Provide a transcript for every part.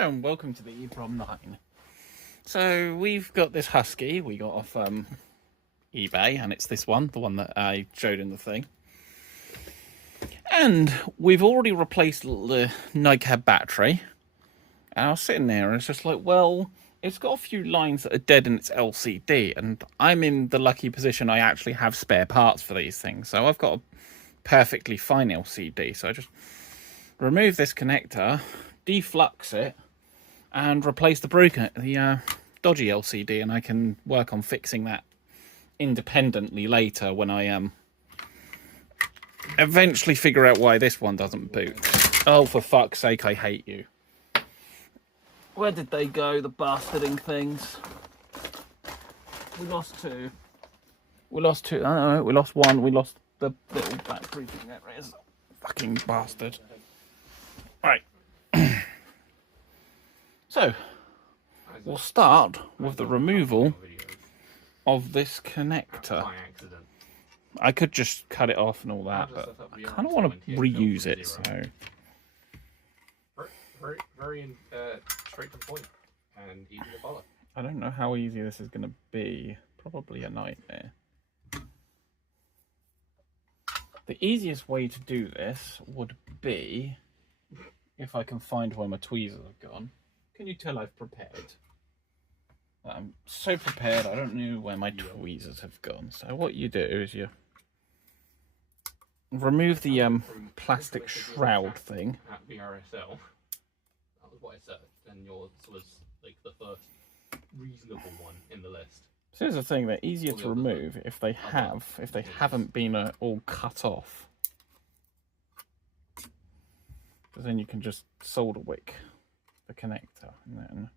Hello and welcome to the EEPROM 9. So we've got this Husky we got off eBay, and it's this one, the one that I showed in the thing. And we've already replaced the NiCad battery. And I was sitting there and it's just like, well, it's got a few lines that are dead in its LCD, and I'm in the lucky position I actually have spare parts for these things. So I've got a perfectly fine LCD. So I just remove this connector, deflux it, and replace the dodgy LCD, and I can work on fixing that independently later when I eventually figure out why this one doesn't boot. Oh, for fuck's sake, I hate you. Where did they go, the bastarding things? We lost two. We lost two. Oh, no, we lost one. We lost the little battery thing. There it is. Fucking bastard. Right. So, we'll start with the removal of this connector. I could just cut it off and all that, but I kind of want to reuse it, so... Very straight to the point and easy to follow. I don't know how easy this is going to be. Probably a nightmare. The easiest way to do this would be, if I can find where my tweezers have gone. Can you tell I've prepared? I'm so prepared, I don't know where my tweezers have gone. So what you do is you remove the plastic shroud thing. At the RSL, that was what I said, and yours was like the first reasonable one in the list. So here's the thing: they're easier to remove if they haven't been all cut off, because then you can just solder wick the connector, and then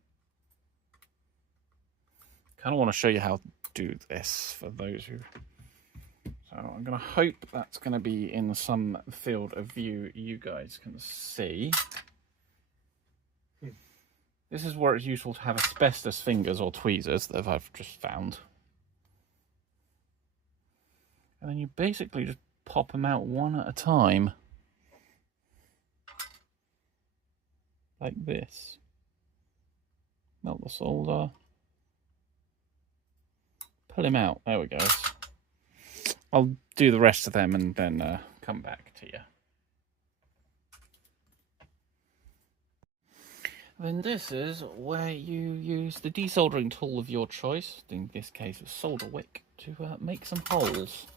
kind of want to show you how to do this for those who. So I'm going to hope that's going to be in some field of view you guys can see. This is where it's useful to have asbestos fingers or tweezers that I've just found. And then you basically just pop them out one at a time. Like this. Melt the solder. Pull him out. There we go. I'll do the rest of them and then come back to you. Then this is where you use the desoldering tool of your choice, in this case a solder wick, to make some holes.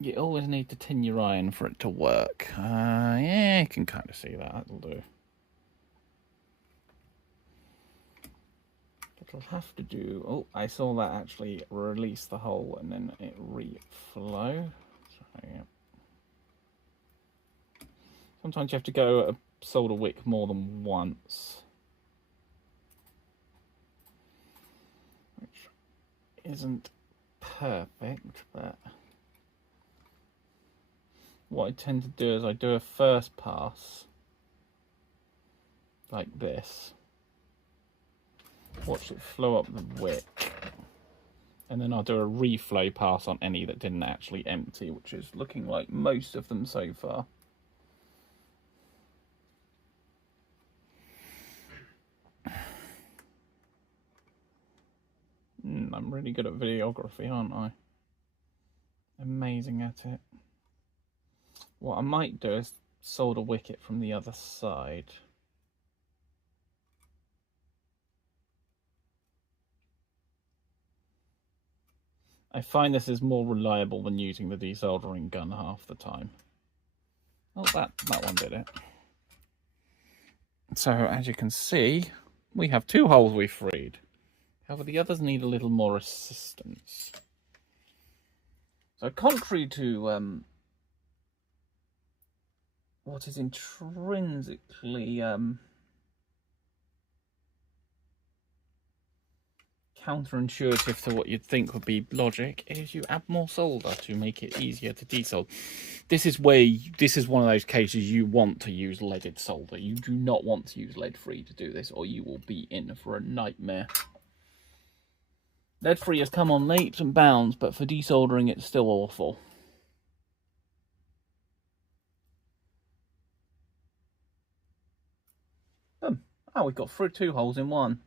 You always need to tin your iron for it to work. Yeah, you can kind of see that, that'll do. What I'll have to do... Oh, I saw that actually release the hole and then it reflow. So, yeah. Sometimes you have to go a solder wick more than once, which isn't perfect, but what I tend to do is I do a first pass like this, watch it flow up the wick, and then I'll do a reflow pass on any that didn't actually empty, which is looking like most of them so far. I'm really good at videography, aren't I? Amazing at it. What I might do is solder wick it from the other side. I find this is more reliable than using the desoldering gun half the time. Oh, that one did it. So, as you can see, we have two holes we freed. However, the others need a little more assistance. So, contrary to what is intrinsically counterintuitive to what you'd think would be logic, is you add more solder to make it easier to desolder. This is one of those cases you want to use leaded solder. You do not want to use lead-free to do this, or you will be in for a nightmare. Lead-free has come on leaps and bounds, but for desoldering it's still awful. Oh, we've got through 2 holes in one.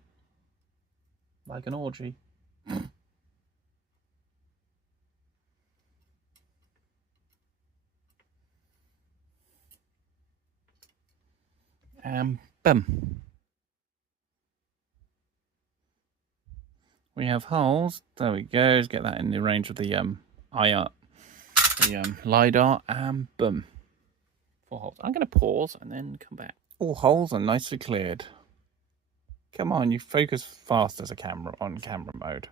Like an orgy. Boom. We have holes. There we go. Let's get that in the range of the LiDAR, and boom. 4 holes. I'm going to pause and then come back. All holes are nicely cleared. Come on, you focus fast as a camera on camera mode.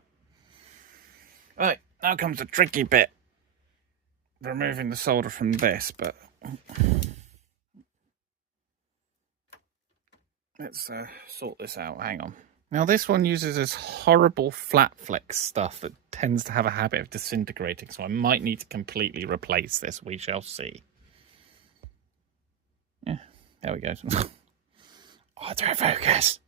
Right, now comes the tricky bit. Removing the solder from this, but let's sort this out. Hang on. Now this one uses this horrible flat flex stuff that tends to have a habit of disintegrating, so I might need to completely replace this. We shall see. Yeah, there we go. Autofocus.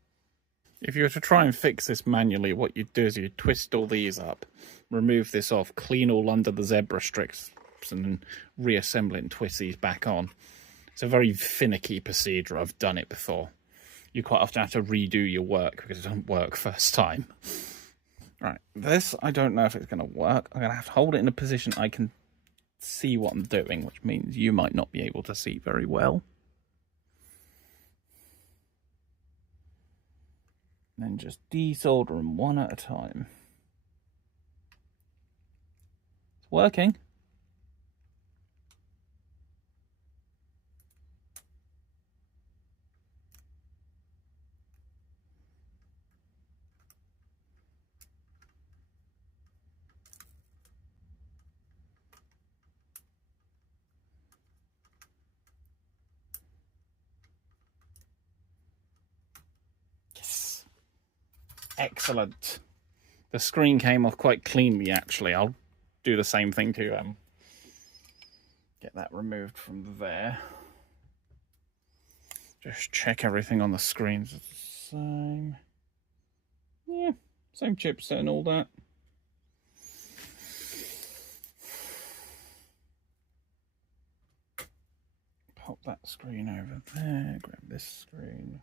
If you were to try and fix this manually, what you'd do is you'd twist all these up, remove this off, clean all under the zebra strips, and then reassemble it and twist these back on. It's a very finicky procedure. I've done it before. You quite often have to redo your work because it doesn't work first time. Right, this, I don't know if it's going to work. I'm going to have to hold it in a position I can see what I'm doing, which means you might not be able to see very well. And then just desolder them one at a time. It's working. Yes. Excellent. The screen came off quite cleanly, actually. I'll do the same thing to get that removed from there. Just check everything on the screens is the same. Yeah, same chipset and all that. Pop that screen over there, grab this screen.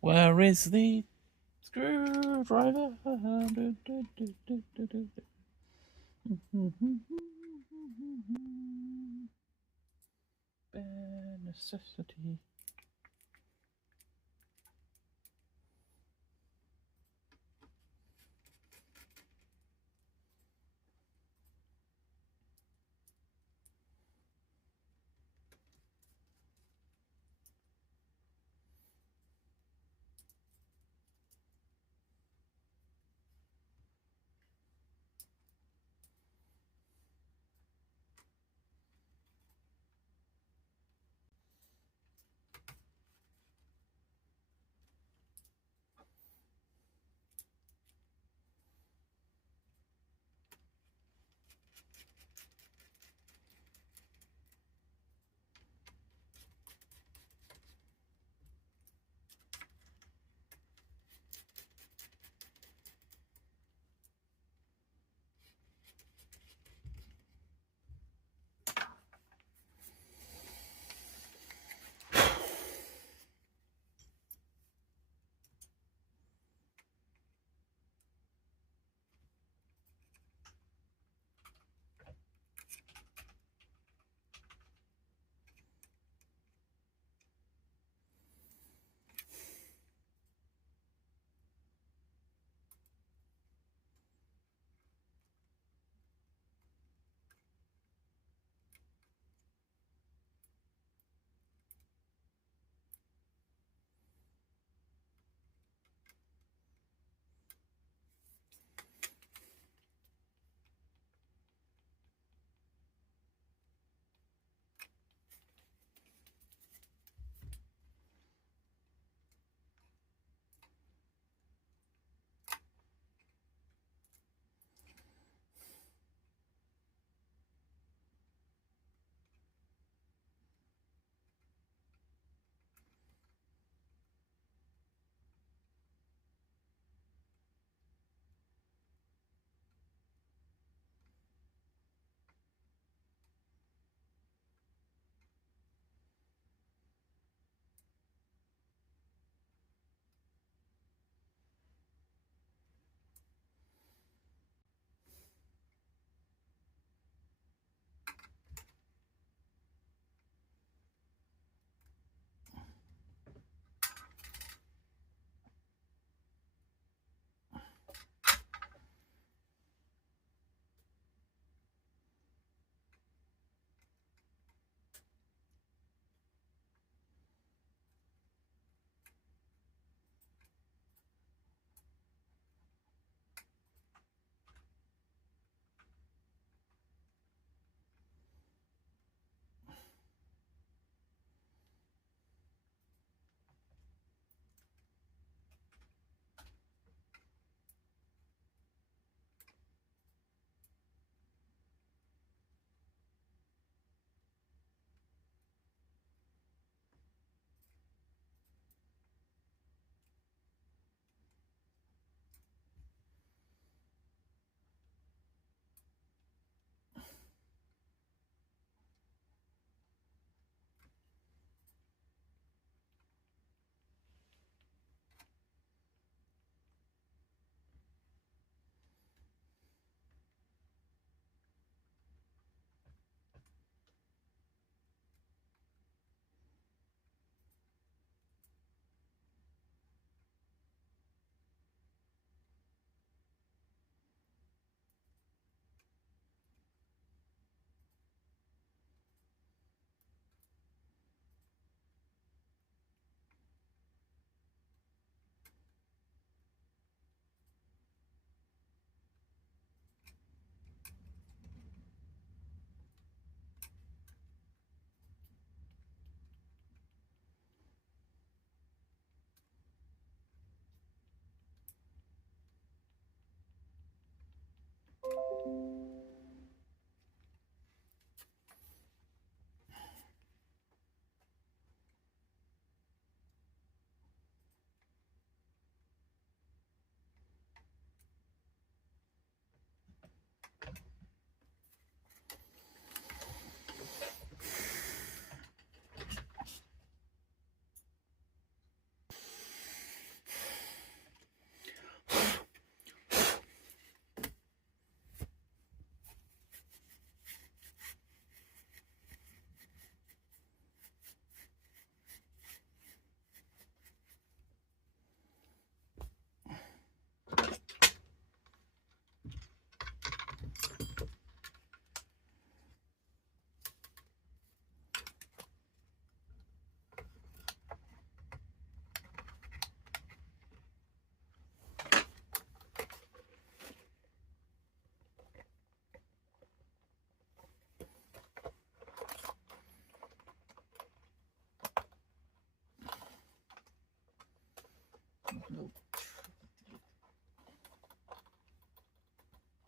Where is the screwdriver? Bare necessity.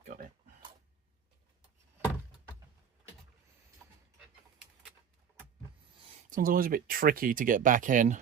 Got it. This one's always a bit tricky to get back in.